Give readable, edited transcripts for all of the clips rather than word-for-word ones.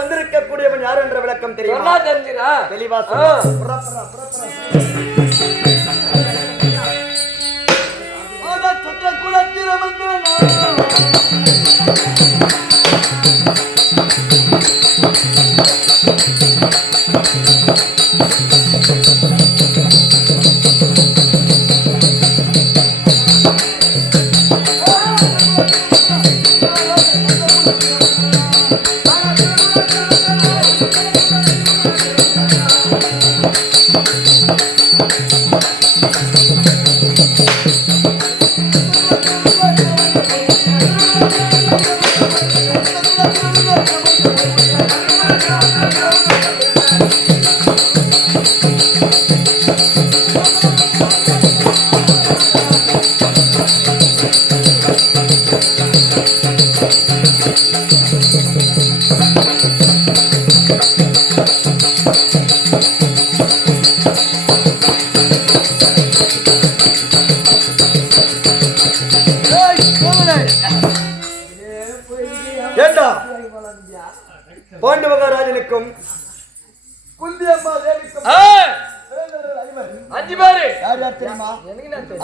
வந்திருக்கக்கூடியவன் யார் என்ற விளக்கம் தெரியுமா? தெளிவா பாண்டு மகாராஜனுக்கும் குந்தி அம்மா தேவிக்கும் 5 பேரு யார் யார் தெரியுமா?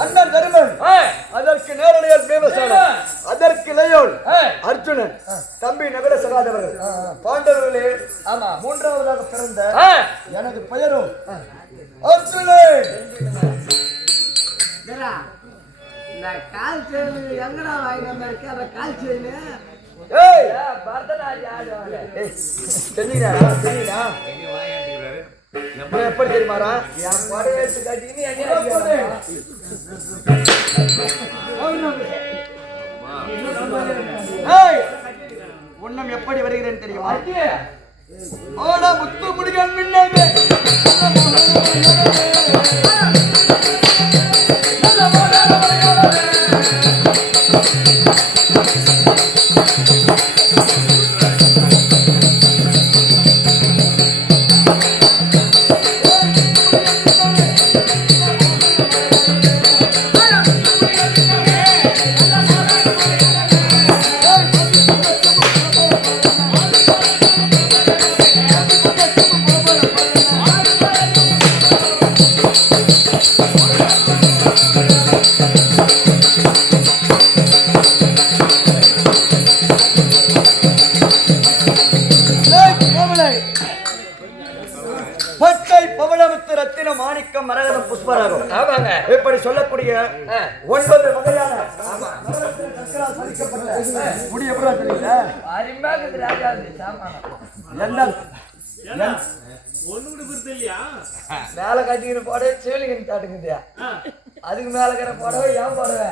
அண்ணன் தருமன், அதற்கு நேரடியார் பீமசேனன், அதற்கு இளையோன் அர்ஜுனன், தம்பி நகர சகாதேவர்கள். பாண்டவர்களே, ஆமா, மூன்றாவதாக பிறந்த எனது பெயரும் அர்ஜுனன். இந்த கால் செயின் எங்கடா வாங்கி வந்திருக்க? அந்த கால் செயின் எப்படி தெரியுமாரா? உன்னம் எப்படி வருகிறேன் தெரியுமா? முத்து முடிகள் மின்னவே மாணிக்கம் மரகதம் புஷ்பராகம் இப்படி சொல்லக்கூடிய 9 வகையான முடி எப்படி தெரியல மேல கட்டிக்கிட்டு போடவே சேலிங்க காட்டுங்கயா அதுக்கு மேல கிற போடவே ஏன் போடவே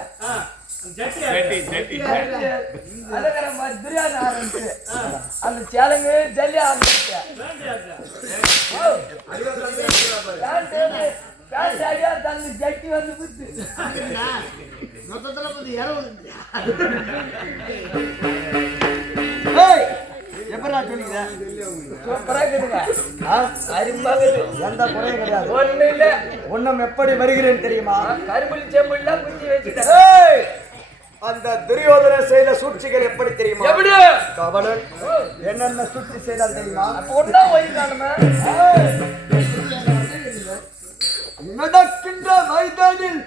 அந்த சேலங்கு ஜல்லி ஆரம்பிச்சு தங்க ஜட்டி வந்து குத்து எப்படா சொல்லுங்க எந்த குறையும் கிடையாது. ஒண்ணு இல்ல ஒன்னும் எப்படி வருகிறேன் தெரியுமா? கரும்புலி செம்புலாம் குச்சி வச்சுட்டேன். அந்த துரியோதன செய்த சூழ்ச்சிகள் எப்படி தெரியுமா? எப்படி கவலன் என்னென்ன சூழ்ச்சி செய்தால் தெரியுமா? ஒன்னா போயிருக்கானுமே நடக்கின்ற மைதானில்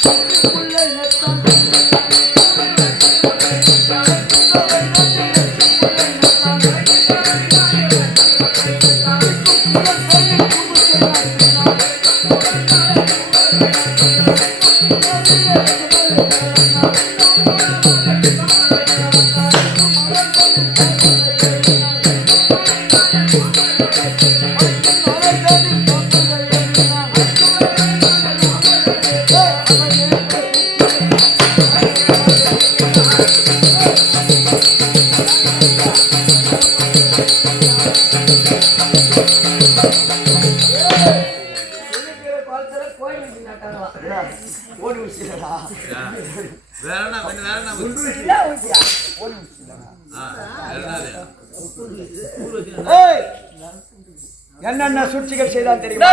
என்னென்ன சூழ்ச்சிகள் செய்தான் தெரியுமா?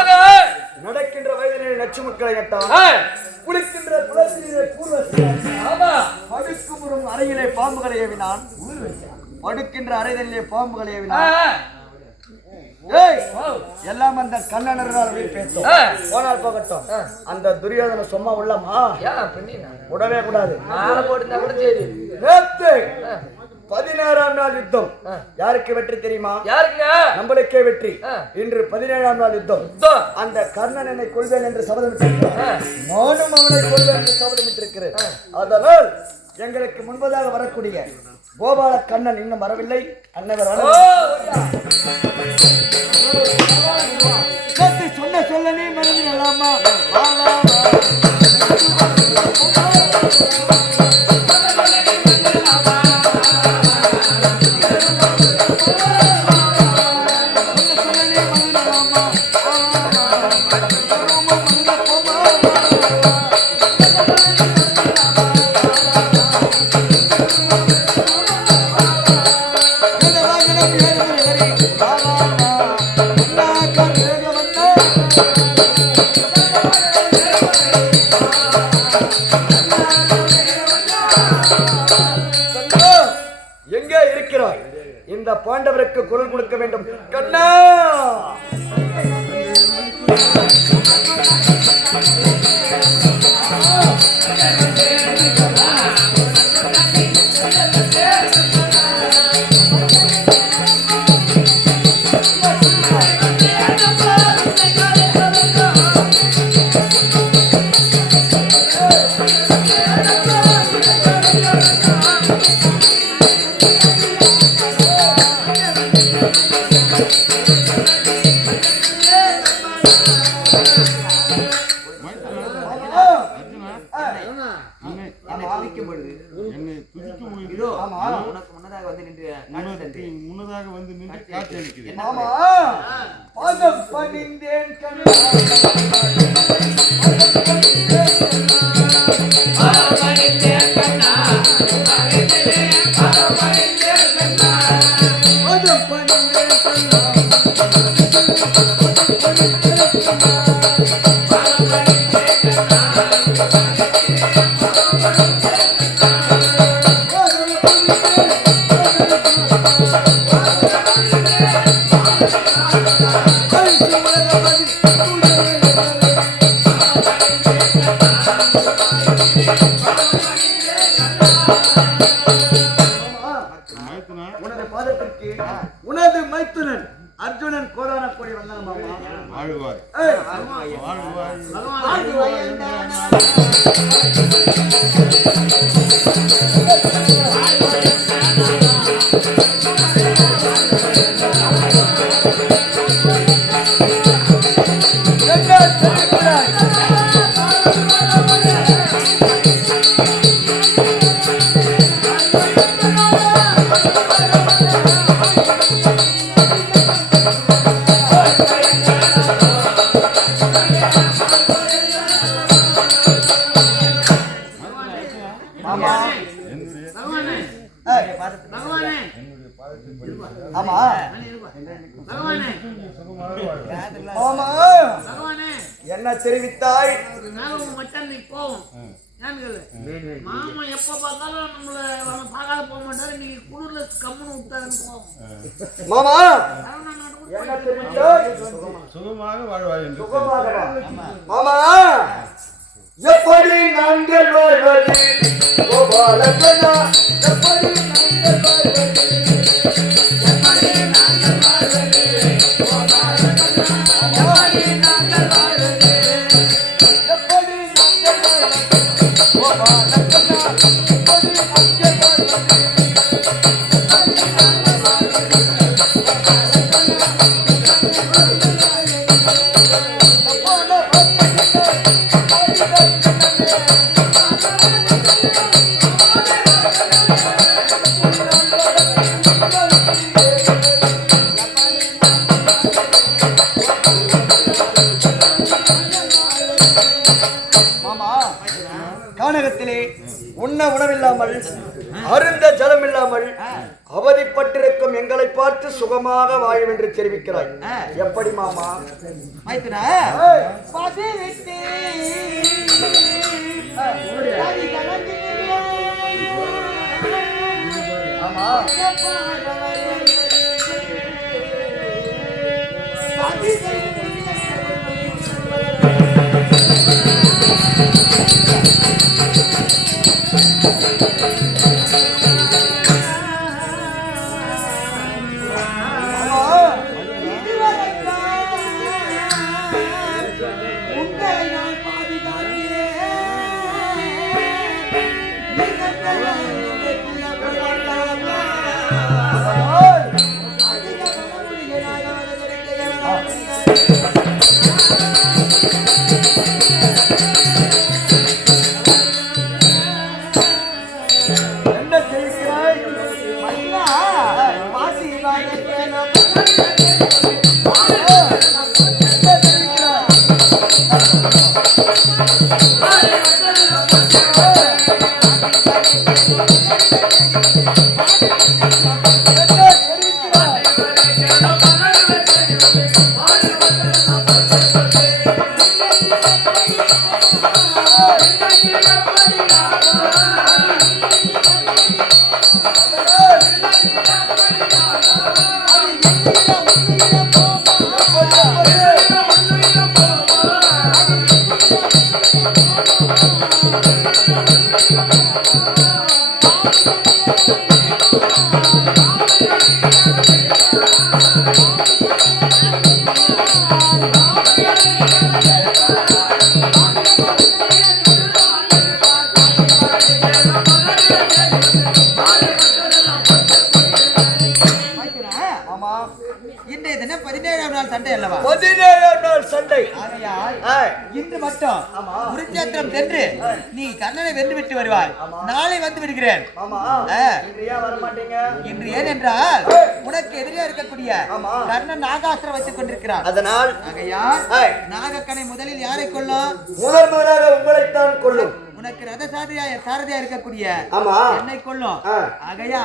நடக்கின்ற வயதிலே நச்சு மக்களை நட்டான், குளிக்கின்ற குளத்திலே படுக்குமுறும் அறையிலே பாம்புகளை ஏவினான், படுக்கின்ற அறைதலிலே பாம்புகளை ஏவினான். எல்லாம் அந்த கண்ணனரால் பேசும். போனால் போகட்டும். அந்த துரியோதன சும்மா உள்ளமா விடவே கூடாது. 16ஆம் நாள் யுத்தம். யாருக்கு வெற்றி தெரியுமா? நம்மளுக்கே வெற்றி. இன்று 17ஆம் நாள் யுத்தம். அந்த கர்ணன் என்னை கொள்வேன் என்று சபதமிட்டிருக்கிறார். நானும் அவனை கொள்வேன் என்று சபதமிட்டிருக்கிறேன். அதனால் எங்களுக்கு முன்பதாக வரக்கூடிய கோபால கண்ணன் இன்னும் வரவில்லை. அன்னவர் சொன்ன சொல்லனே மனதில் நல்லாமா இந்த பாண்டவருக்கு குரல் கொடுக்க வேண்டும். கண்ணா முன்னதாக வந்து நின்று காட்சி அளிக்கிறேன். உனது மைத்துனன் அர்ஜுனன் கோடான கோடி வந்தான் மாமா. வாழ்வாய் என்ன தெரிவித்தாய்? மாமா எப்ப பார்த்தாலும் நம்மள பார்க்காத போக மாட்டாரு. இன்னைக்கு குளிர்ல கம்முன்னு விட்டாருன்னு போவோம். மாமா என்ன தெரிவித்தாய்? சுகமாக வாழ்வாய். மாமா எப்படி நாங்கள் வாழ்வது கோபாலகண்ணா, எப்படி கானகத்திலே உண்ண உணவில்லாமல் அருந்த ஜலம் இல்லாமல் அவதிப்பட்டிருக்கும் எங்களை பார்த்து சுகமாக வாயும் என்று தெரிவிக்கிறாய். எப்படி மாமா? ஆமா இன்று மட்டும் குருச்சேத்திரம் சென்று நீ கண்ணனை வென்று விட்டு வருவாய். நாளை வந்து விடுகிறேன். இன்று ஏனென்றால் உனக்கு எதிரே இருக்கக்கூடிய கர்ணன் நாகாஸ்திரம் வச்சுக் கொண்டிருக்கிறார். அதனால் நாகக்கனை முதலில் யாரை கொல்லும்? முதலாக உங்களைத்தான் கொல்லும். உனக்கு ரத சாரதியா இருக்கக்கூடிய என்னை கொல்லும். ஆகையா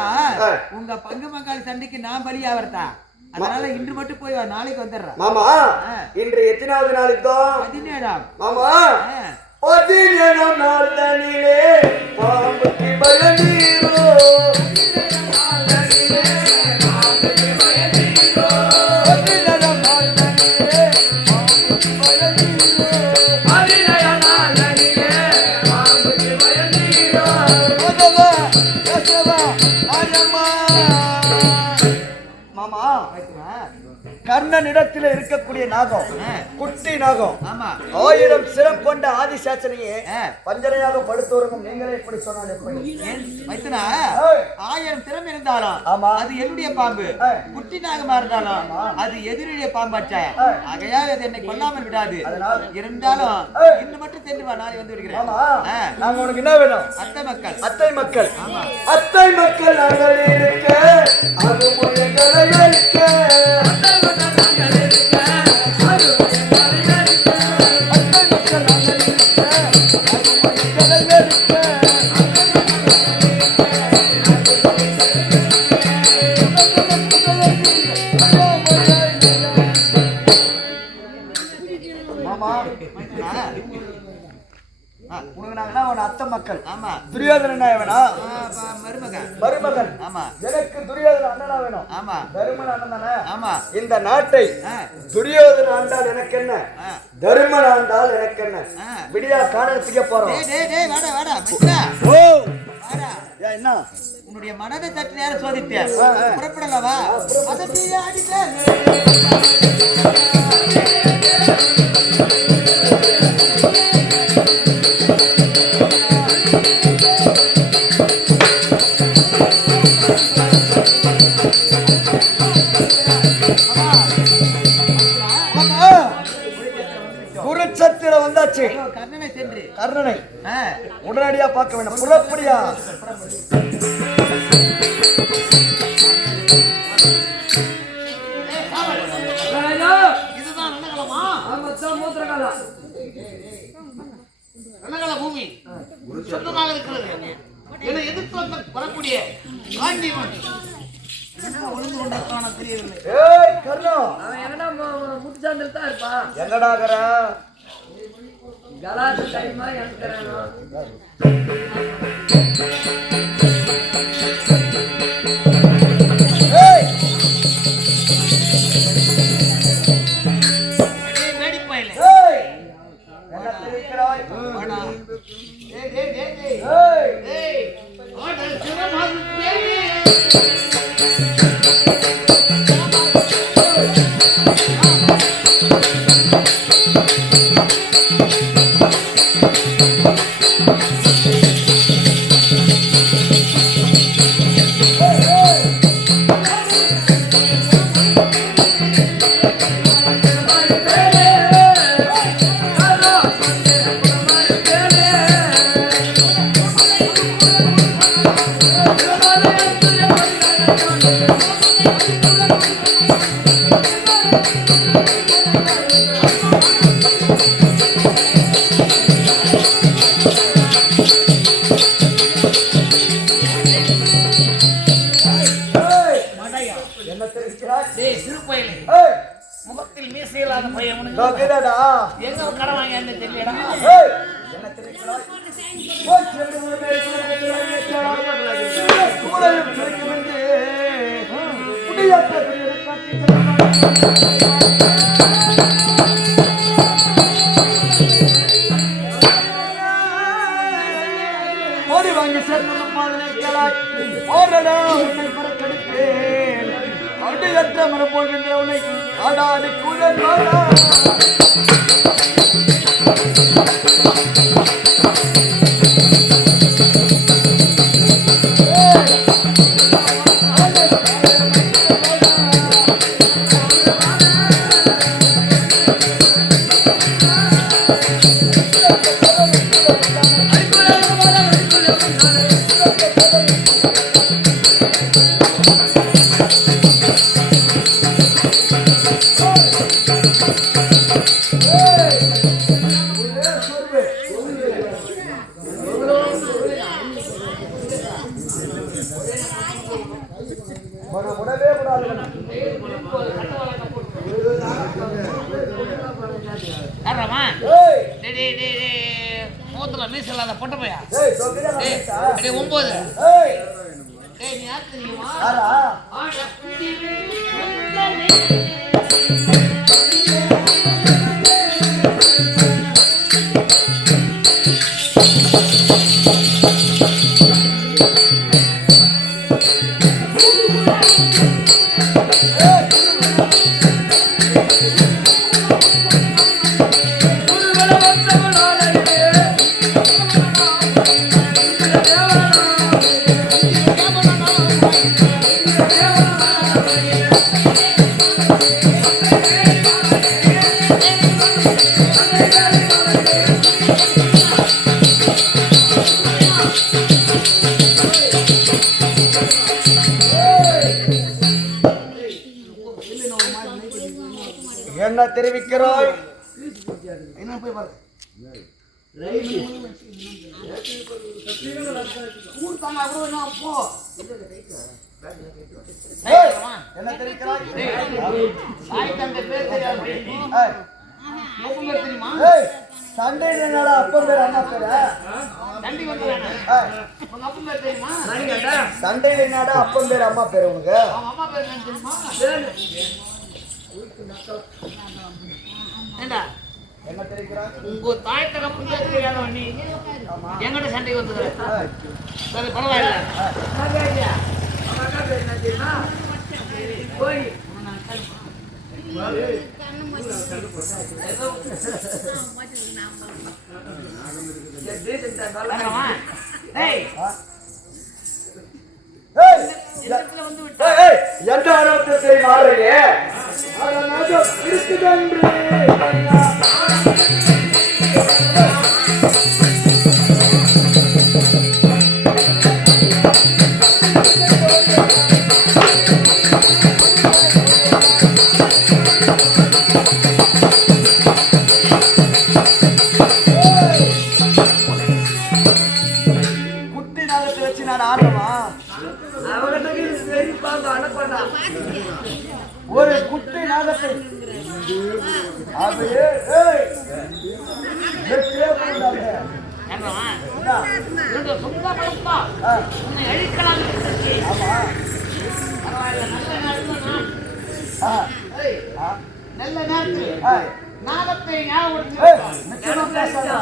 உங்க பங்கு பங்காளி சண்டைக்கு நான் பலியாவர்த்தா. அதனால இன்று மட்டும் போய் நாளைக்கு வந்துடுறேன். மாமா இன்று எத்தனாவது நாளுக்கு? 17ஆம். மாமா 17ஆம் நாள் தனிலே பாம்புக்கு பயந்தீரோ. கர்ணனிடத்தில் இருக்கக்கூடிய நாகம் குட்டி நாகம் 1000 சிரம் கொண்ட ஆதிசாசனையே பஞ்சனையாக படுத்தோருக்கும் நீங்களே எப்படி சொன்னால் எப்படி? 1000 சிரம் இருந்தாலும் அது என்னுடைய பாம்பு. குட்டி நாகமா இருந்தாலும் அது எதிரிடைய பாம்பாச்சா. ஆகையால் அது என்னை கொல்லாமல் விடாது. இருந்தாலும் இன்று மட்டும் சென்று வா, நாளை வந்து விடுகிறேன். நாங்க உனக்கு என்ன வேணும்? அத்தை மக்கள். அத்தை மக்கள். அத்தை மக்கள் நாங்கள் இருக்க அது மொழிகளை இருக்க அத்தை மக்கள். துரியோதனன் வேணும். மருமகன். எனக்கு துரியோதன அண்ணனா வேணும். தருமன் அண்ணன் தானே. இந்த நாட்டை துரியோதன ஆண்டால் எனக்கு என்ன, தருமன் ஆண்டால் எனக்கு என்ன? விடியா காணல் செய்ய போறோம். என்ன உன்னுடைய மனதை சற்று நேரம் சோதித்தேன் புறப்படலவா அதற்கு அடித்தேன் குருச்சத்திர வந்தாச்சு. கர்ணனை சென்று கர்ணனை உடனடியா பார்க்க வேண்டும். புறப்படியா இதுதான் ரணகளமா? ரணகள பூமி சொந்தமாக இருக்கிறது. என்னை எதிர்த்து வந்த வரக்கூடிய காண்டியவன் ஒளிந்து கொண்டிருக்கான தெரியவில்லை. ஏய் கர்ணா அவன் என்னடா முத்துச்சாண்டில் தான் இருப்பான். என்னடாகற கலாட்டு டைமா எனக்கு வேடிப்பாயில என்ன தெரிவிக்கிறாய்? முகத்தில் மீசை இல்லாத பையன் எங்க கடன் வாங்கி தெரியலடா. என்ன தெரிவிக்கிறாய்? ஓடி வாங்கி சேர்ந்த மாதிரிக்கிறாய். ஓரடா உன்னை பறக்கெடுத்தேன். அடியற்ற மரபோல் வென்ற உன்னை ஆடாது குழல் வாடா. மூத்துல மீசை இல்லாத பொட்ட பையா 9. நீ யார் தெரியுமா? என்ன தெரிவிக்கிறாய்? என்ன போய் பாரு. என்ன தெரிவிக்கிறாய்? சண்டை என்னடா அப்பன் பேர் அம்மா பேரா? சண்டை என்னடா அப்பன் பேர் அம்மா பேர் உனக்கு? என்ன தெரிவிக்கிறார்? உங்க தாய் தகப்பு தெரியாதவன் நீ எங்கிட்ட சண்டை வந்துக்கிற சரி பரவாயில்ல போய் எந்த ஆரோக்கியத்தை மாறுங்க குட்டி நாகத்தை வச்சு நான் ஆடுறவா ஒரு குட்டி நாகத்தை அப்படியே நல்ல நேரத்தில் நாகத்தை நிச்சயமா பேசாதா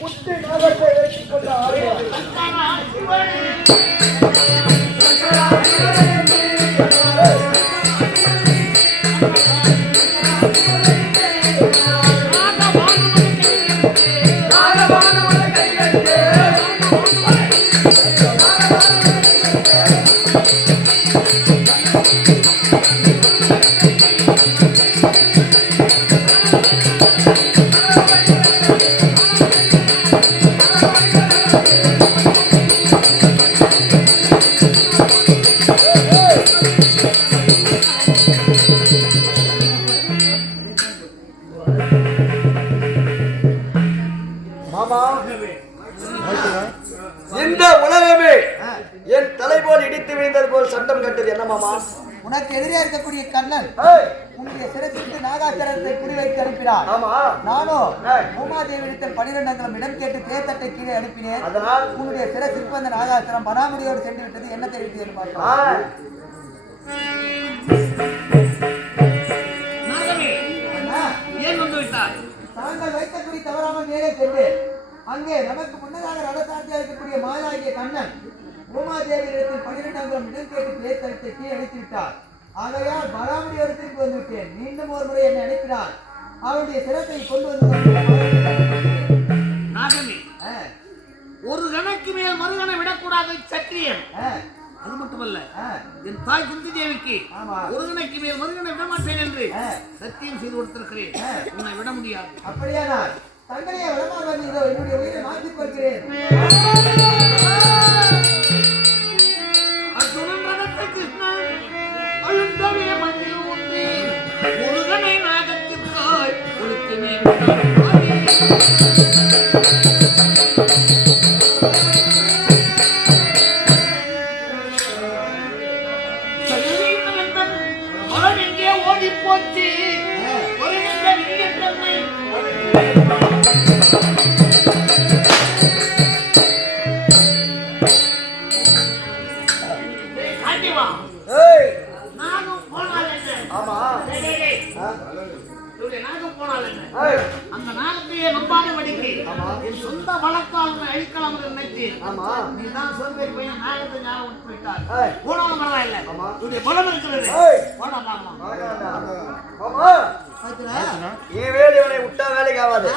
குட்டி நாகத்தை வைத்துக் கொண்டு இந்த உலகமே என் தலை போல் இடித்து விழுந்தது போல் சட்டம் கட்டது என்ன மாமா? உனக்கு எதிரே இருக்கக்கூடிய கண்ணன் உன்னுடைய சிரசிற்கு நாகாச்சரத்தை குறிவைத்து அனுப்பினார். ஆமா, நானும் பூமாதேவியிடத்தில் 12 அங்குலம் இடம் கேட்டு தேத்தட்டை கீழே அனுப்பினேன். அதனால் உன்னுடைய சிரசிற்கு வந்த நாகாச்சரம் பனாமுடியோடு சென்று விட்டது. என்ன தெரிவித்தது பார்க்கலாம். ஏன் வந்து விட்டார்? தாங்கள் வைத்த குறி தவறாமல் மேலே சென்று அங்கே நமக்கு முன்னதாக ரதசாரதியாக இருக்கக்கூடிய மாயாகிய கண்ணன் பூமாதேவியிடத்தில் 12 அங்குலம் இடம் கேட்டு தேத்தட்டை கீழே அனுப்பி விட்டார். ஆகையால் பனாமுடியோடு திரும்பி வந்துவிட்டேன். மீண்டும் ஒரு முறை என்னை அனுப்பினார். அவருடைய சிரத்தை கொண்டு வந்து நாகமே, ஒரு கணக்கு மேல் மறுகணை விடக்கூடாது சத்தியம். அது மட்டுமல்ல, என் தாய் குந்தி தேவிக்கு ஒரு கணைக்கு மேல் மறுகணை விட மாட்டேன் என்று சத்தியம் செய்து கொடுத்திருக்கிறேன். உன்னை விட முடியாது. அப்படியானால் தங்களையே விடமாக இதோ என்னுடைய உயிரை மாற்றிக் கொள்கிறேன். அத்துடன் ரதத்தை கிருஷ்ணன் அழுந்தவே மண்ணில் ஊன்றி முருகனை நாகத்திற்காய் ஒழுக்கி ஓடி போச்சு ஒரு தன்மை நானும் போனால் என்ன? நாகம் போனால் என்ன? அந்த நாகத்தையே நம்பாதபடிக்கு என் சொந்த வழக்கால் அழிக்கலாம் என்று நினைத்தேன். நீதான் சொல்வேன் பையன் நாகத்தை ஞாபகம் விட்டு விட்டார். போனாலும் பரவாயில்லை, உன்னுடைய பலம் இருக்கிறது. போலாம் விட்டா வேலைக்கு ஆகாது.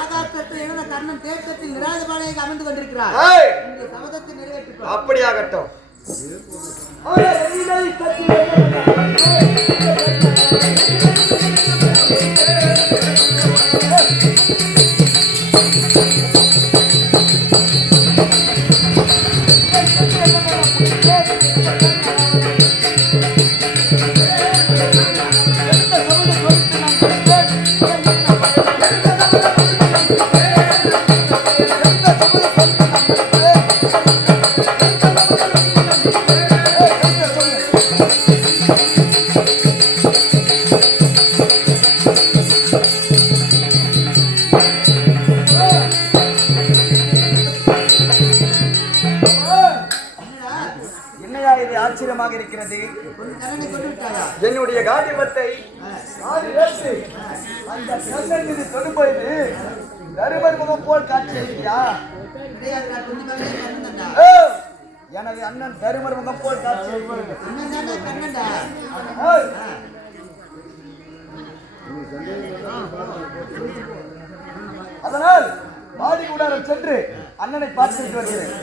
கர்ணன் தேசத்தில் நிராஜபாளையாக அமர்ந்து கொண்டிருக்கிறார். சபதத்தை நிறைவேற்ற அப்படியாகட்டும். ஆச்சரியமாக இருக்கிறது. கண்ணனை கொண்டு விட்டாயா? என்னுடைய காண்டிபத்தை நாலு ஏற்று அந்த கண்ணன் மீது தொடுப்பது தருமர் முகம் போல் காட்சி அளிக்கியா? கிடையாதுடா, கொஞ்சம் கண்ணன் கண்ணன்டா. எனது அண்ணன் தருமர் முகம் போல் காட்சி அளிப்பது. அண்ணன் தானே கண்ணன்டா. அதனால் பாடி கூடாரம் சென்று அண்ணனை பார்த்துட்டு வருகிறேன்.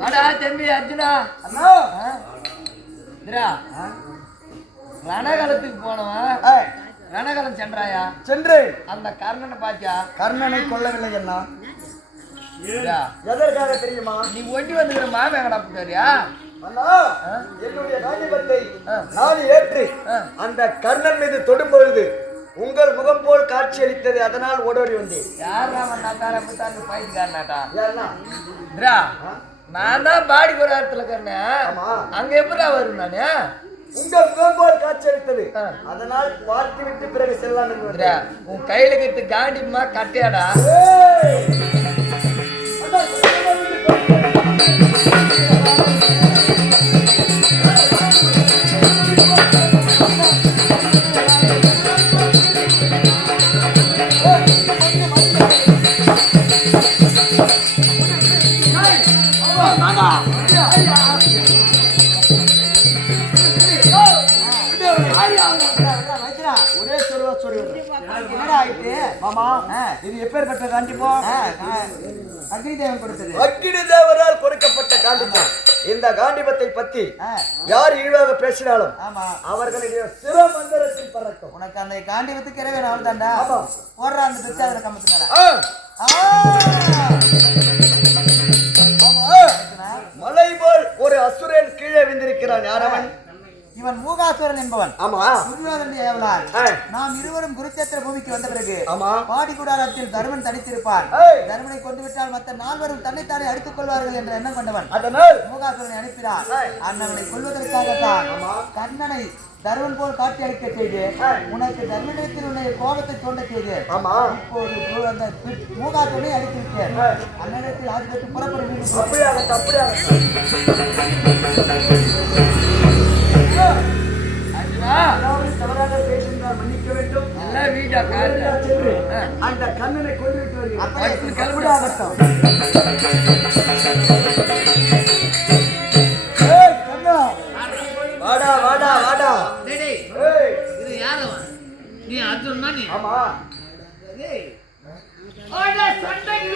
வாடா தம்பி அர்ஜுனா. அண்ணா ரணகாலத்துக்கு போனவன் ரணகாலம் சென்றாயா? சென்று அந்த கர்ணனை பாத்தியா? கர்ணனை கொல்லவில்லை அண்ணா. எதற்காக தெரியுமா? நீ ஒண்டி வந்துக்கிற மாமன் எங்கடா போட்டாரியா? அண்ணா என்னுடைய காண்டிபத்தை நான் ஏற்று அந்த கர்ணன் மீது தொடும் பொழுது உங்கள் முகம் போல் காட்சி அளித்தது. அதனால் ஓடோடி வந்தேன். யார் ராமன் நக்காரப்பட்டாங்க பயிற்சிக்காரனாட்டா? ஏன்னா நான் தான் பாடி கூடாரத்துல இருக்கிறேன். அங்க எப்படா வரும் நானு? உங்கள் முகம் போல் காட்சி அளித்தது. அதனால் பார்த்து விட்டு பிறகு செல்லலாம் என்று வந்தேன். உன் கையில கட்டு காண்டிமா கட்டையாடா? ஒரே சொல்வா சொல்லுங்க. என்னடா ஆயிட்டு? மாமா இது எப்பேற்பட்ட காண்டிப்போ? அக்னி தேவன் கொடுத்தது. அக்கினி தேவரால் கொடுக்கப்பட்ட காண்டிப்பம். இந்த காண்டிபத்தை பத்தி யார் இழிவாக பேசினாலும் அவர்களுடைய சிவமந்திரத்தில் பறக்கும். உனக்கு அந்த காண்டிபத்துக்கு இரவே நாள் தாண்டா. போடுற அந்த பிச்சாதிர கம்பத்துக்கான மலை போல் ஒரு அசுரன் கீழே விந்திருக்கிறான். யார் அவன்? இவன் மூகாசுரன் என்பவன். ஆமா, துரியோதனுடைய ஏவலால் நாம் இருவரும் குருச்சேத்திர பூமிக்கு வந்த பிறகு ஆமா பாடி கூடாரத்தில் தருமன் தடித்திருப்பான். தருமனை கொண்டு விட்டால் மற்ற நால்வரும் தன்னைத்தானே அடித்துக் கொள்வார்கள் என்ற எண்ணம் கொண்டவன் அதனால் மூகாசுரனை அனுப்பினான். அண்ணனை கொல்வதற்காகத்தான் கண்ணனை தருமன் போல் காட்சி அளிக்க செய்து உனக்கு தர்மனிடத்தில் உன்னை கோபத்தை தோண்ட செய்து இப்போது அந்த மூகாசுரனை அடித்து விட்டேன். அண்ணனிடத்தில் ஆதிபத்து புறப்படும். தவறாக பேசினால் மன்னிக்க வேண்டும். அந்த கண்ணனை கொண்டு விட்டு வருகிறேன். வாடா வாடா வாடா. இது யாரவன்? நீ அர்ஜுன் தானே? ஆமா. சண்டைக்கு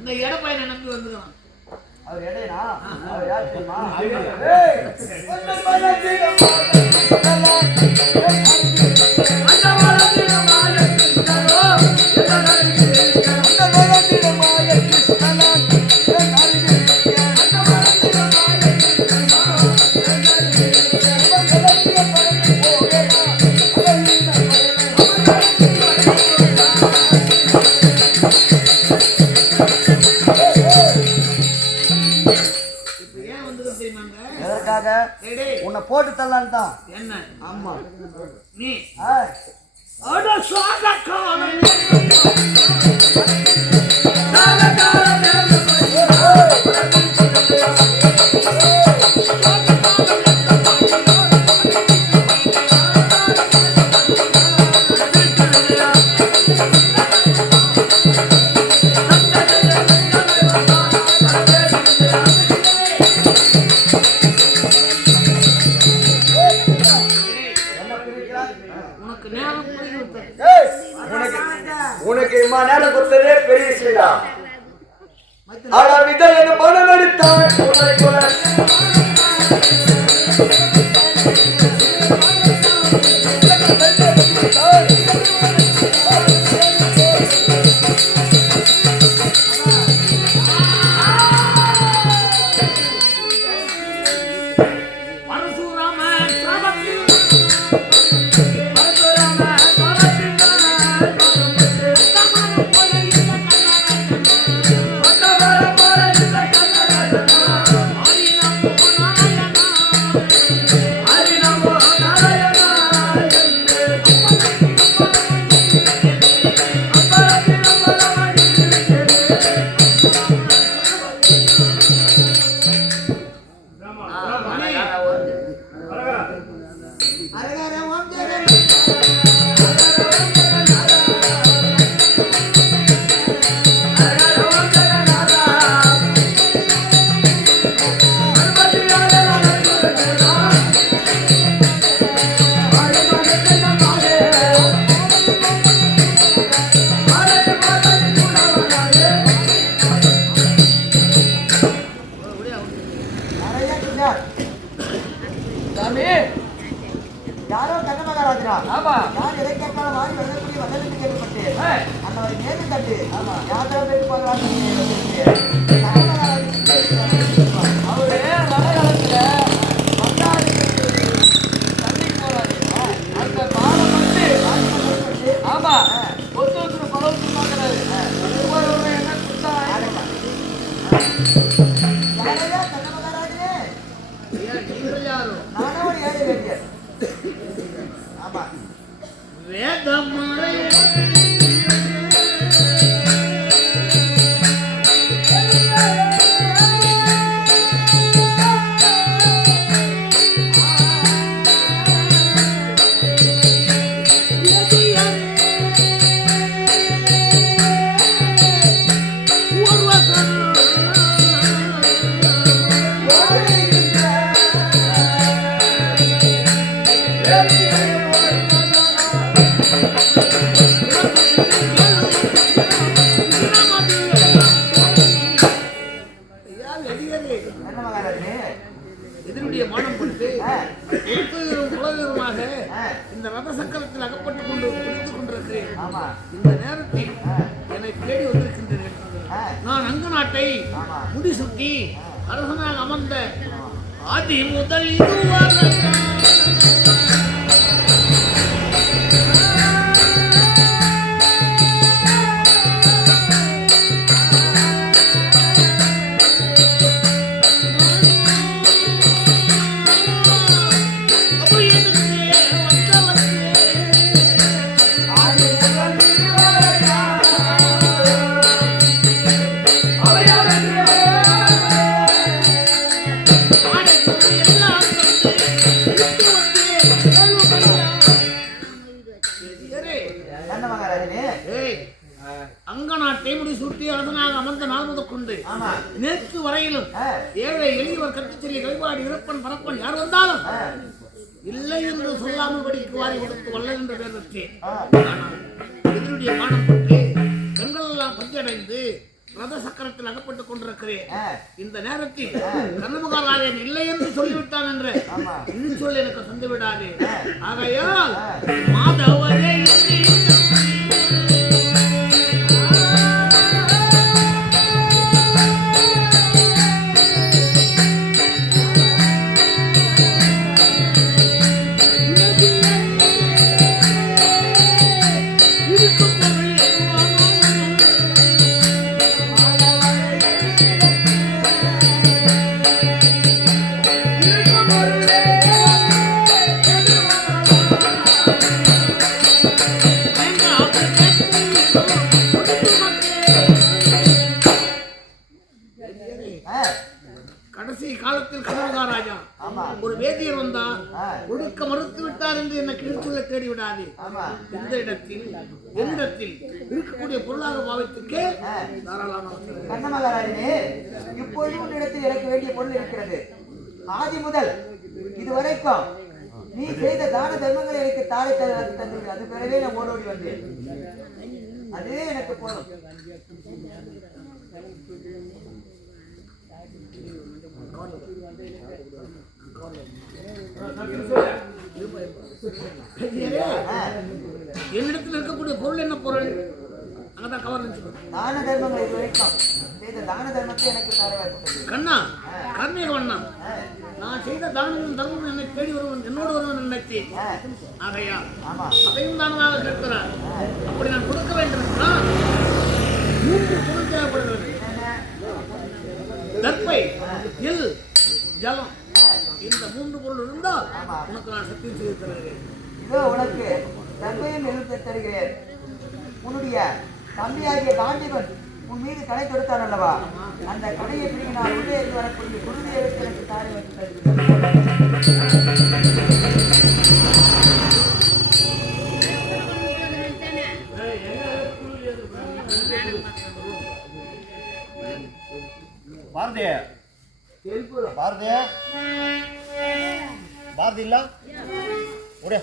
இந்த எட பையனை நம்பி வந்துடும். அவர் எடையா? அவர் யார் தெரியுமா? உன்னை போட்டு தரலான்னு தான். என்ன? ஆமா நீ உனக்கு நேரம் புரிகிறது. ஏய், உனக்கு இம்மா நேரம் கொடுத்ததே பெரிய விஷயம்டா. ஆனா விதல் என்ன பணம் எடுத்தான் உன்னை கொலை. யாரோ கண்ண மகாராஜா ஆமா நான் எதை கேட்காலும் வாங்கி வரக்கூடிய வந்தது கேள்விப்பட்டேன். அந்த ஒரு நேர்வு தட்டு யாரோ பேர் போகிறாங்க அவரு வடகாலத்துல வந்தாருக்கு தண்ணி போறாரு. அந்த பாலம் வந்து ஆமா ஒருத்தர் பழம் பார்க்கறாரு. ஒவ்வொரு என்ன கொடுத்தா யாரையா கண்ண மகாராஜே நானும் ஒரு ஏழை வேண்டியர். ஆமா வேதமழை கண்ண மகாராஜே இதனுடைய மானம் கொண்டு உலகமாக இந்த ரத சக்கரத்தில் அகப்பட்டுக் கொண்டு குடித்துக் கொண்டிருக்கிறேன். ஆமா இந்த நேரத்தில் என்னை தேடி வந்திருக்கின்றேன். நான் அங்கு நாட்டை முடிசூட்டி அரசனாக அமர்ந்த ஆதி முதல் இதுவரை கண்ண மகாராஜனே அங்க நாட்டை முடிசூட்டி அரசனாக அமர்ந்த நாள் முதற்கொண்டு ஆமா நேற்று வரையிலும் ஏழை எளியவர் கட்டுச்செறிய கைவாடி இறப்பன் பரப்பன் யார் வந்தாலும் இல்லை என்று சொல்லாமல் படிக்கு வாரி கொடுத்து வல்ல என்று பேர் பெற்றேன். இதனுடைய மானம் பற்றி பெண்கள் எல்லாம் பஞ்சடைந்து ரத சக்கரத்தில் அகப்பட்டுக் கொண்டிருக்கிறேன். இந்த நேரத்தில் கண்ணமுகாராயன் இல்லை என்று சொல்லிவிட்டான் என்று இது சொல்லி எனக்கு தந்து விடாது. ஆகையால் மாதவரே கடைசி காலத்தில் கண்ணமுகாராஜா ஒரு வேதியர் வந்தார், ஒடுக்க மறுத்து விட்டார் என்று என்னை கிழிச்சுள்ள தேடி விடாது. இந்த இடத்தில் எந்திரத்தில் இருக்கக்கூடிய பொருளாக பாவத்துக்கே தாராளமாக கண்ணமகாராஜனே இப்பொழுது உன்னிடத்தில் எனக்கு வேண்டிய பொருள் இருக்கிறது. ஆதி முதல் இதுவரைக்கும் நீ செய்த தான தர்மங்களை எனக்கு தாரை தந்து அது பிறவே நான் ஓடோடி வந்தேன். அதுவே எனக்கு போதும். என்னிடத்தில் இருக்கக்கூடிய பொருள் என்ன பொருள்? அங்கதான் கவர் தான தர்மங்கள் இதுவரைக்கும் செய்த தான தர்மத்தை எனக்கு தாரை வாய்ப்பு கண்ணா, கர்ணீர் வண்ணா, நான் செய்த தானமும் தர்மமும் என்னை தேடி வருவன், என்னோடு வருவன் நினைத்தேன். ஆகையா அதையும் தானமாக கேட்கிறார். அப்படி நான் கொடுக்க வேண்டும் என்றால் 3 பொருள் தேவைப்படுகிறது. தர்ப்பை, எல், ஜலம். இந்த 3 பொருள் இருந்தால் உனக்கு நான் சத்தியம் செய்து தருகிறேன். இதோ உனக்கு தர்ப்பையும் எழுத்து தருகிறேன். உன்னுடைய தம்பியாகிய காந்திபன் உன் மீது கடை கொடுத்தான் அல்லவா, அந்த கடையை பிடிக்க நான் உதயத்து வரக்கூடிய குருதி எடுத்து எனக்கு தாரை வந்து தருகிறேன். பாரதி பாரதி பாரதி இல்ல ஒரே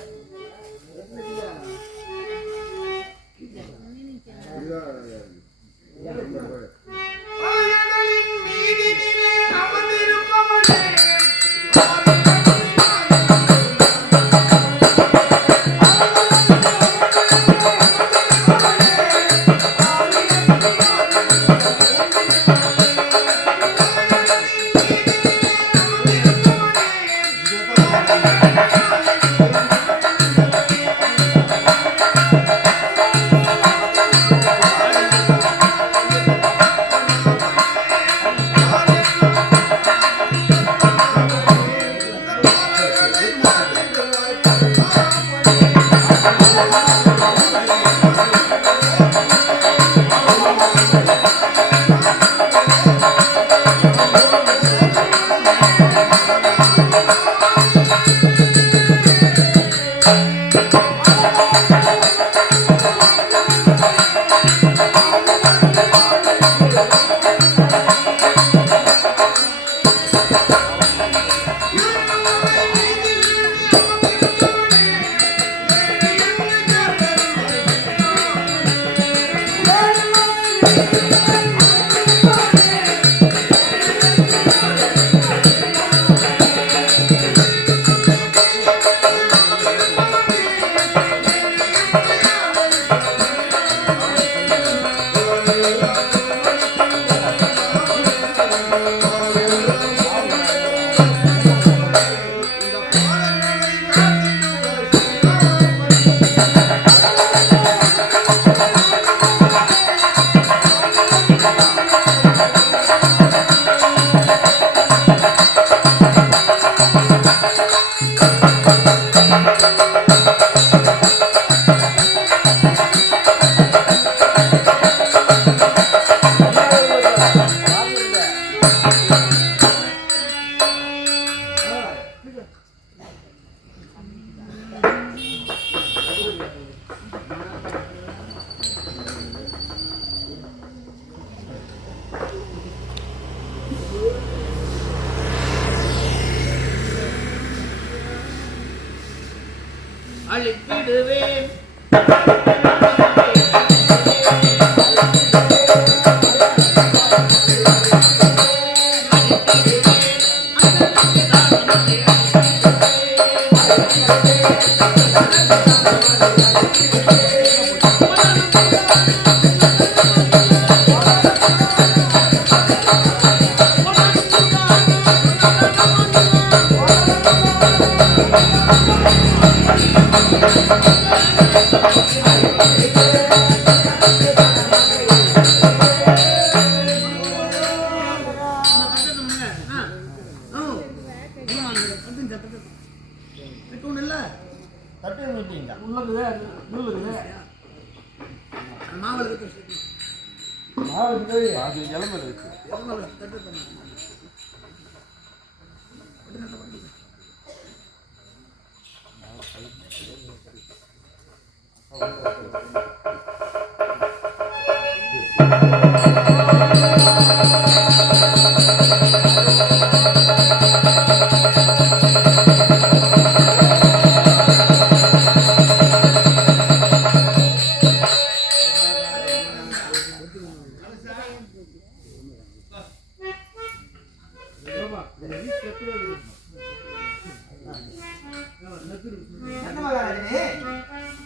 அழித்திடுவேன்.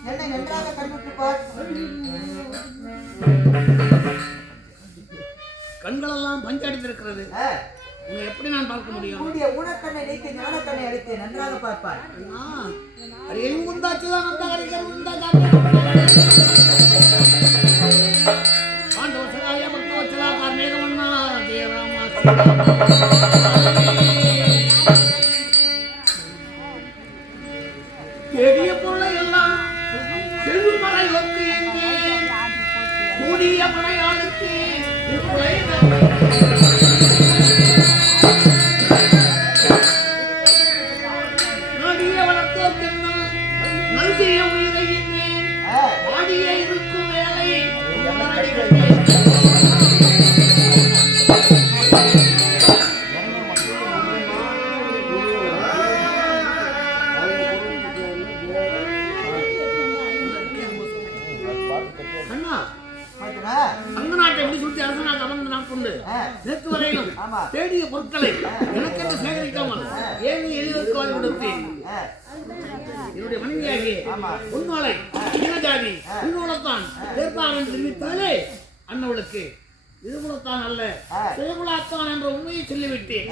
என்னை நன்றாக கண்ணுற்று பார். கண்களெல்லாம் பஞ்சடித்திருக்கிறது. உன்னை எப்படி நான் பார்க்க முடியும்? உன்னுடைய ஊனக்கண்ணை நீக்கி ஞானக்கண்ணை அடித்து நன்றாக பார்ப்பார். அது எங்குந்தாச்சுதான் நன்றாக இருக்கிறது. பாண்டவசகாய பக்தவச்சலா கார்மேகமன்னா ஜெயராமா தேடிய பொருளை எல்லாம் செல்லுமலை வந்து இங்கே கூடிய மலையாளுக்கு நடிய வளர்த்தோக்கென்னும் நல்கிய உயிரை வாடிய இருக்கும் வேலை அங்க நாட்டை எப்படி சுற்றி அரசனாக அமர்ந்து நான் கொண்டு நேற்று வரையிலும் தேடிய பொருட்களை எனக்கென்று சேகரிக்காமல் ஏழை எளிதற்கு வாங்கி கொடுத்தேன். என்னுடைய மனைவியாகிய உன்மாலை இனஜாதி உன்னோடத்தான் ஏற்பாக தெரிவித்தாலே அண்ணவளுக்கு இதுகுலத்தான் அல்ல சுயகுலாத்தான் என்ற உண்மையை சொல்லிவிட்டேன்.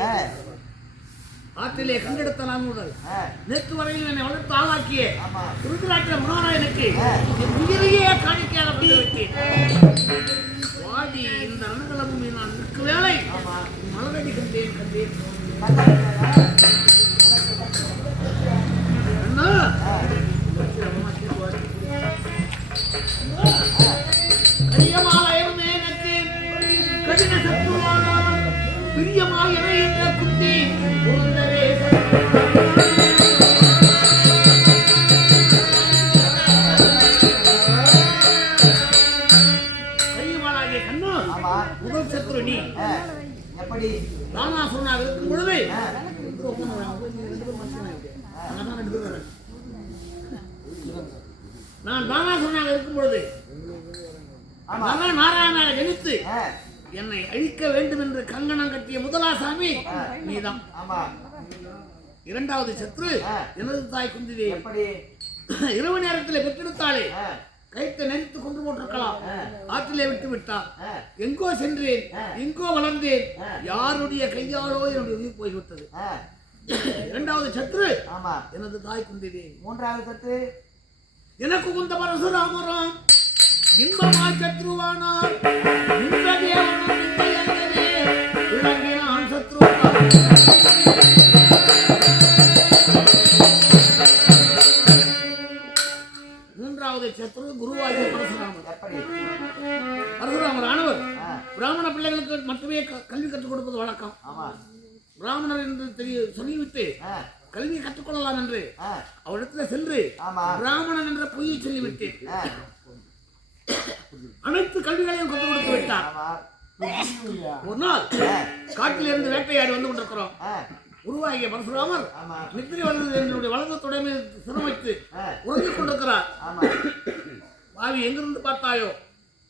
ஆற்றிலே கண்டெடுத்த நான் முதல் நேற்று வரையில் என்னை வளர்த்து ஆளாக்கிய திருநாட்டில மகாராயனுக்கு உயிரையே காணிக்கையாக வந்துவிட்டேன். வாடி இந்த ரணகலமும் நான் நிற்கும் வேலை மலரடி கண்டேன் கண்டேன் அண்ணா கரியமாலயம் எனக்கு கடின சத்துருவானால் பிரியமாக என்ற குத்தி கரியமாலாகிய கண்ணா முதல் சத்துரு நீ. எப்படி தானாசுரனாக இருக்கும் பொழுது நான் தானாசுரனாக இருக்கும் பொழுது நாராயணாக ஜனித்து என்னை அழிக்க வேண்டும் என்று கங்கணம் கட்டிய முதலாசாமி நீதான். இரண்டாவது சத்ரு எனது தாய் குந்திதேவி. இரவு நேரத்தில் பெற்றெடுத்தாலே கைத்தை நெறித்து கொண்டு போட்டிருக்கலாம். ஆற்றிலே விட்டு விட்டார். எங்கோ சென்றேன், எங்கோ வளர்ந்தேன், யாருடைய கையாலோ என்னுடைய உயிர் போய்விட்டது. இரண்டாவது சத்ரு எனது தாய் குந்திதேவி. மூன்றாவது சத்ரு எனக்கு குந்த பரசுராமராம் இன்பமாய் சத்ருவானார் இந்த தேவனும் இந்த எங்கனே விளங்கினான் சத்ருவான். மூன்றாவது சத்ரு குருவாகிய பரசுராமர். பரசுராமர் ஆனவர் பிராமண பிள்ளைகளுக்கு மட்டுமே கல்வி கற்றுக் கொடுப்பது வழக்கம். பிராமணர் என்று சொல்லிவிட்டு கல்வி கற்றுக்கொள்ளலாம் என்று அவரிடத்தில் சென்று பிராமணன் என்ற பொய்யை சொல்லிவிட்டேன். அனைத்து கல்விகளையும் கற்றுக் கொடுத்து விட்டார். ஒரு நாள் காட்டில் இருந்து வேட்டையாடி வந்து கொண்டிருக்கிறோம். உருவாகிய பரசுராமர் நித்திரை வளர்ந்து என்னுடைய வலது தொடர்ந்து சிரமித்து உறங்கிக் கொண்டிருக்கிறார். பாவி எங்கிருந்து பார்த்தாயோ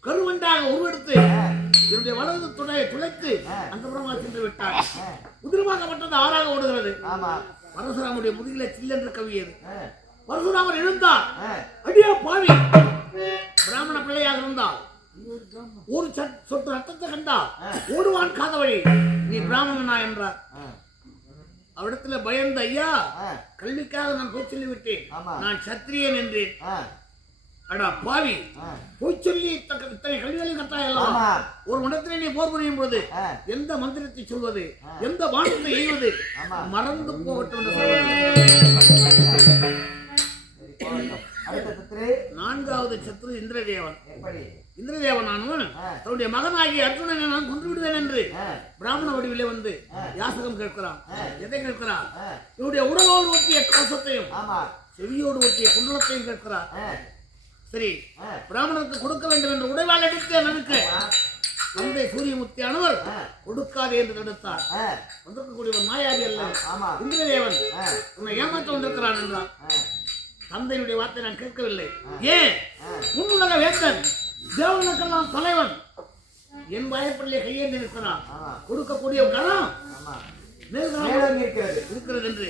கருவண்டாக உருவெடுத்து என்னுடைய வலது துணையை துளைத்து அந்த புறமாக சென்று விட்டார். உதிரமாகப்பட்டது ஆறாக ஓடுகிறது. பரசுராமருடைய முதுகில சில்லென்று கவியது. பரசுராமர் எழுந்தார். அடியா பாவி, பிராமண பிள்ளையாக இருந்தால் ஒரு சொட்டு ரத்தத்தை கண்டா ஓடுவான் காத வழி, நீ பிராமணனா என்றார். அவரிடத்துல பயந்த ஐயா கல்விக்காக நான் போய் சொல்லிவிட்டேன், நான் சத்திரியன் என்றேன். அடா பாவி, போய் சொல்லி இத்தனை கல்விகளையும் கட்டாயெல்லாம் ஒரு மனத்திலே நீ போர் புரியும் போது எந்த மந்திரத்தை சொல்வது, எந்த வானத்தை எய்வது மறந்து போகட்டும் என்று சொல்வது. நான்காவது சத்ரு இந்திரதேவன். இந்திரதேவன் ஆனவன் தன்னுடைய மகனாகிய அர்ஜுனனை நான் கொன்று விடுவேன் என்று பிராமண வடிவிலே வந்து யாசகம் கேட்கிறான். எதை கேட்கிறான்? இவருடைய உடலோடு ஒட்டிய கவசத்தையும் செவியோடு ஒட்டிய குண்டலத்தையும் கேட்கிறான். சரி, பிராமணனுக்கு கொடுக்க வேண்டும் என்று உடைவாள் எடுத்து எனக்கு தந்தை சூரியமுத்தியானவர் கொடுக்காதே என்று தடுத்தார். வந்திருக்கக்கூடியவன் மாயாவி அல்ல, இந்திரதேவன் உன்னை ஏமாற்ற வந்திருக்கிறான் என்றான். தந்தையுடைய வார்த்தை நான் கேட்கவில்லை. ஏன்? முன்னுலக வேந்தன், தேவனுக்கெல்லாம் தலைவன், என் வாயப்பள்ளியை கையேந்தி நிற்கிறான். கொடுக்கக்கூடிய கணம் இருக்கிறது என்று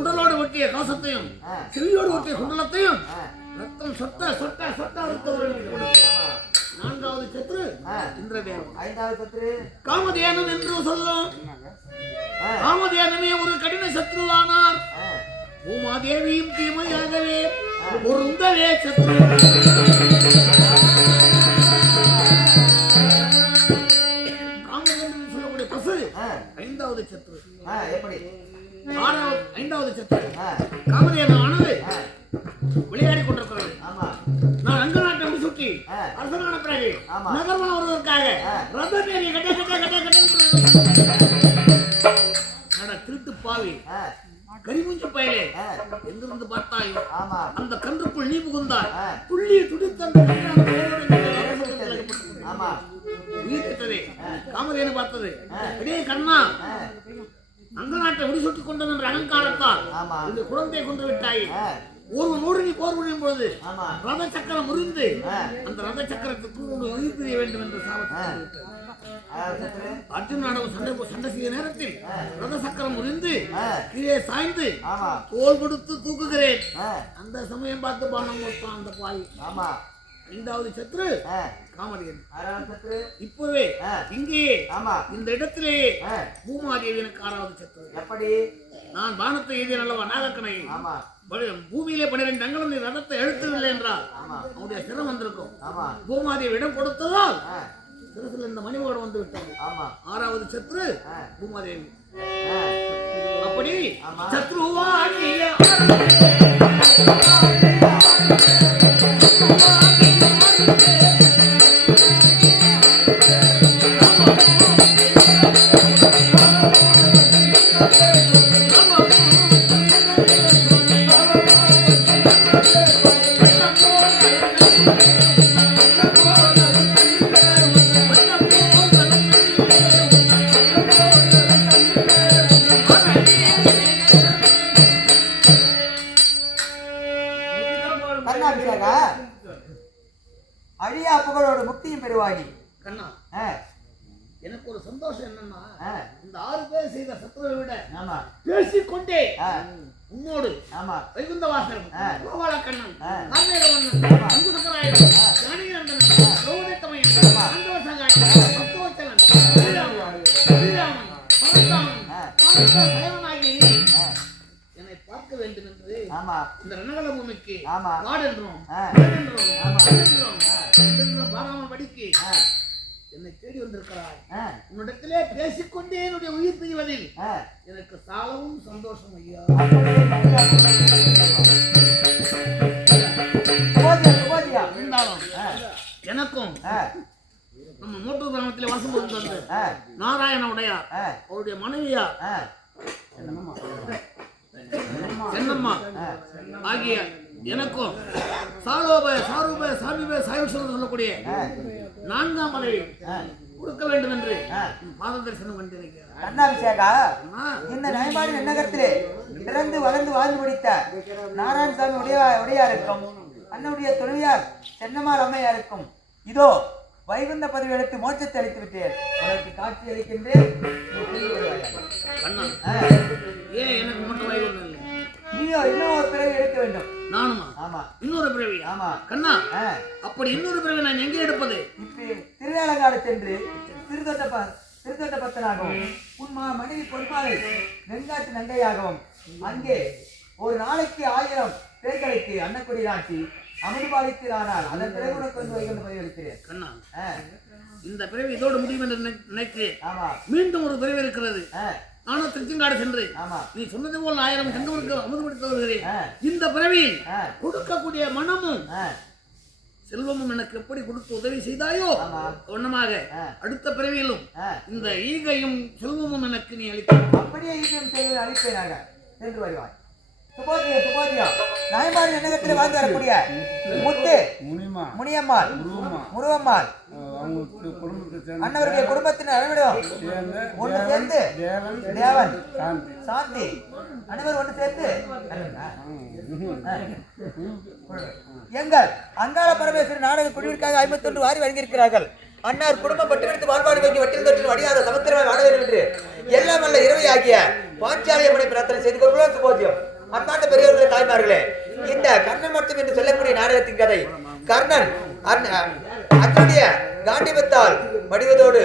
உடலோடு ஒட்டிய கவசத்தையும் செவியோடு ஒட்டிய குண்டலத்தையும் ரத்தம் சொட்ட சொட்ட சொட்ட அறுத்தவர்களுக்கு கொடுக்கிறார். நான்காவது சத்ரு இந்திரதேவன். ஐந்தாவது சத்ரு காமதேனு என்று சொல்லும். காமதேனுமே ஒரு கடின சத்ருவானார். பூமாதேவியும் தீமையாகவே பொருந்தவே சத்ரு. காமதேனு சொல்லக்கூடிய பசு ஐந்தாவது சத்ரு. எப்படி ஐந்தாவது சத்ரு காமதேவனானது விளையாடி கொண்டிருக்கிறது. நான் அங்க நாட்டை சுற்றி அரசனான பிறகு நகர்வன வருவதற்காக ரதமேறி கட்ட கட்ட கட்ட கட்ட திருட்டு பாவி கரிமுஞ்ச பயலே எங்கிருந்து பார்த்தாய்? அந்த கன்றுக்குள் நீ புகுந்தாய். புள்ளி துடித்த உயிர்த்ததே காமதேனு பார்த்தது. அடே கண்ணா, அங்க நாட்டை முடிசூட்டி கொண்டது என்ற அகங்காரத்தால் இந்த குழந்தையை கொண்டு விட்டாய். ஒருவனோடு நீ போர் புரியும் பொழுது ரத சக்கரம் முறிந்து அந்த ரத சக்கரத்துக்கு உயிர் பிரிய வேண்டும் என்று சாபத்தை அர்ஜுனோட சண்டை செய்ய நேரத்தில் ரத சக்கரம் முறிந்து கீழே சாய்ந்து தோல் கொடுத்து தூக்குகிறேன். அந்த சமயம் பார்த்து பானம் கொடுத்தான் அந்த பாய். ஐந்தாவது சத்ரு காமதேவன். இப்பவே இங்கேயே இந்த இடத்திலேயே பூமாதேவி எனக்கு ஆறாவது சத்ரு. எப்படி நான் பானத்தை எழுதிய நல்லவா நாகக்கணை பூமியிலே 12 அங்குலம் நீ ரதத்தை எழுத்தவில்லை என்றால் அவனுடைய சிரம் வந்திருக்கும். பூமாதேவி இடம் கொடுத்ததால் சிரசில் இந்த மணிவோடு வந்து விட்டது. ஆறாவது சத்ரு பூமாதேவி. அப்படி சத்ருவாகிய அழியா புகழோட முக்தியும் பெறுவாடி. கண்ணா, எனக்கு ஒரு சந்தோஷம் என்னன்னா இந்த 6 பேர் செய்த சத்ருவை விட பேசிக்கொண்டே உன்னோடு வைகுந்த வாசல் கோபால கண்ணன் கார்மேகவண்ணன் அங்குசக்கராயன் ஜானகிநந்தன் கௌதத்தமயன் ஆண்டவசகாயன் பக்தவச்சலன் ஸ்ரீராமன் பரந்தாமன் சயவனாகி என்னை பார்க்க வேண்டும் என்று இந்த ரணகல பூமிக்கு வாடென்றோம் பாராமல் படிக்கு என்னை தேடி வந்திருக்கிறாய். உன்னிடத்திலே பேசிக்கொண்டே என்னுடைய உயிர் பிரிவதில் எனக்கு சாலவும் சந்தோஷம் ஐயா. இருந்தாலும் எனக்கும் நம்ம மூட்டூர் கிராமத்திலே வாசம் புரிந்து நாராயண உடையார் அவருடைய மனைவியார் சென்னம்மா ஆகிய எனக்கும் சாலோபய சாரூபய சாமிபய சாயுஷம் சொல்லக்கூடிய 4ஆம் மனைவி கொடுக்க வேண்டும் என்று பாத தரிசனம் கண்டிருக்கிறேன். கண்ணாபிஷேகா, இந்த நயமாடி நகரத்திலே பிறந்து வளர்ந்து வாழ்ந்து முடித்த நாராயணசாமி உடையாருக்கும் அண்ணனுடைய துணையார் சென்னம்மாள் அம்மையாருக்கும் இதோ வைகுந்த பதவி எடுத்து மோட்சத்தை அளித்து விட்டேன். உனக்கு காட்சி அளிக்கின்றேன். எனக்கு மட்டும் வைகுந்தம் இல்லை. நீயோ இன்னும் ஒரு பிறவி எடுக்க வேண்டும். நானுமா? ஆமா. இன்னொரு பிறவி? ஆமா. கண்ணா, அப்படி இன்னொரு பிறவி நான் எங்கே எடுப்பது? இப்ப திருவேலங்காடு சென்று திருத்தொட்ட பத்தனாகவும் உன் மனைவி பொன்மாலை வெங்காட்டு நங்கையாகவும் அங்கே ஒரு நாளைக்கு 1000 பேர்களுக்கு அன்னக்குடி நாட்டி அமுதுபாலித்து ஆனால் அதன் பிறகு உனக்கு வந்து வைகுந்த பதவி அளிக்கிறேன். கண்ணா, இந்த பிறவி இதோடு முடியும் என்று நினைக்கிறேன். மீண்டும் ஒரு பிறவி இருக்கிறது. நானும் திருச்செங்காடு சென்று நீ சொன்னது போல் 1000 சங்கமருக்கு அமுதுபடுத்த வருகிறேன். இந்த பிறவியில் கொடுக்கக்கூடிய மனமும் செல்வமும் எனக்கு எப்படி கொடுத்து உதவி செய்தாயோ ஒன்னமாக அடுத்த பிறவியிலும் இந்த ஈகையும் செல்வமும் எனக்கு நீ அளிக்க. அப்படியே ஈகையும் செல்வம் அளிப்பேனாக சென்று வருவாய். நாயமாரி நகரத்தில் வாழ்ந்து வரக்கூடிய முத்து முனியம்மாள் முருகம்மாள் அண்ணவருடைய குடும்பத்தின் அளவிடும் ஒன்று சேர்ந்து தேவன் சாந்தி அனைவரும் ஒன்று சேர்ந்து எங்கள் அங்காள பரமேஸ்வரர் நாடக குழுவிற்காக 51 வாரி வழங்கியிருக்கிறார்கள். அன்னார் குடும்பம் பட்டுவிடுத்து வாழ்வாடு வைக்க வட்டில் தொற்றில் வடியாத சமுத்திரமாய் வாழ வேண்டும் என்று எல்லாம் வல்ல இரவை ஆகிய பாஞ்சாலியம்மனை பிரார்த்தனை செய்து கொள்கிறோம். சுபோத்தியம். அந்தாண்ட பெரியவர்களே, தாய்மார்களே, இந்த கர்ணன் மட்டும் என்று சொல்லக்கூடிய நாடகத்தின் கதை கர்ணன் அர்ஜுனுடைய காண்டிபத்தால் மடிவதோடு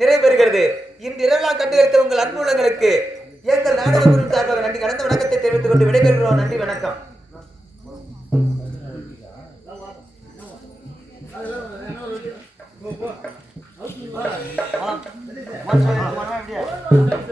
நிறைவேறுகிறது. இன்று இரவெல்லாம் கண்டுகளித்த உங்கள் அன்புள்ளங்களுக்கு எங்கள் நாடக குழுவின் சார்பாக நன்றி கலந்த வணக்கத்தை தெரிவித்துக் கொண்டு விடைபெறுகிறோம். நன்றி, வணக்கம். எப்படியா